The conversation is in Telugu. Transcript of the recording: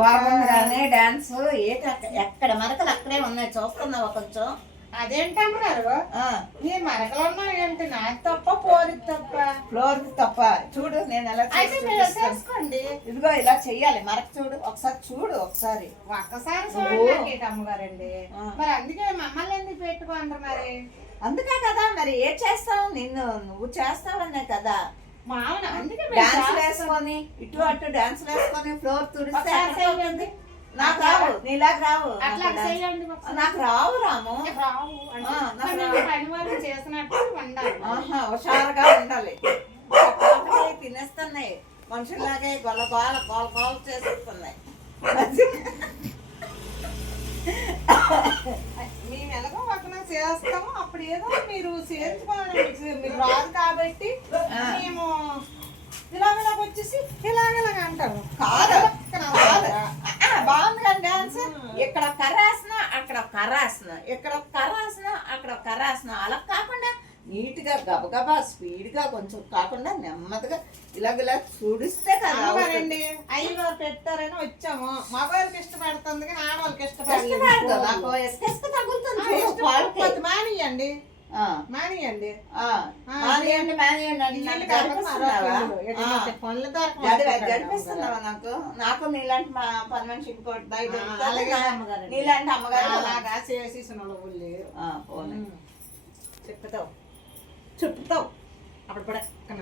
బాగుందిరానే డాన్స్. ఏట ఎక్కడ మరకలు అక్కడే ఉన్నాయి? చూస్తున్నావా కొంచెం? అదేంటన్నారు ఆ, నీ మరకలు ఉన్నాయంటే నాకు తప్ప పోరి తప్ప. ఫ్లోర్ తప్ప. చూడు నేను ఎలా. చేసుకోండి ఇదిగో ఇలా చెయ్యాలి. మరక చూడు. ఒకసారి చూడు ఒకసారి. ఒక్కసారి. చూడండి అమ్మగారండి. మరి అందుకే మమ్మల్ని ఎందుకు పెట్టుకోండ్రు మరి? అందుకే కదా మరి ఏం చేస్తావు? నిన్ను నువ్వు చేస్తావనే కదా. డాన్స్. వేసుకొని ఇటు అటు డాన్స్ వేసుకొని ఫ్లోర్ తుడిస్తే. నాకు రావు నీలాగా రావు. నాకు రావు రాము. హుషారుగా ఉండాలి. తినేస్తున్నాయి. మనుషుల్లాగే గొల్ల గోల గోల గోల చేసేస్తున్నాయి. మేము ఎలాగో పక్కన చేస్తాము అప్పుడు ఏదో మీరు చేర్చుకోవాలి మీకు రాదు కాబట్టి. మేము ఇలాగలాగ వచ్చేసి ఇలాగలాగ అంటారు. కాదు. బాగుంది కదా డాన్స్. ఇక్కడ కర్రాసన అక్కడ కర్రాసన ఇక్కడ కర్రాసన అక్కడ కర్రాసన అలా కాకుండా నీట్గా గబగబా స్పీడ్గా కొంచెం కాకుండా నెమ్మదిగా ఇలాగ చూడిస్తే కదా. అవునండి అయ్యగారు పెట్టారని వచ్చాము. మగవాళ్ళకి ఇష్టపడుతుంది కానీ ఆడవాళ్ళకి కష్టపడదు. మానియండి మానియండి పనులు. గడిపిస్తున్నావా నాకు నాకు? నీలాంటి మా పని మనిషి ఇంకోటి. నీలాంటి అమ్మగారు అలాగా చేసి. చెప్తావు చెప్తావు అప్పుడు పక్కన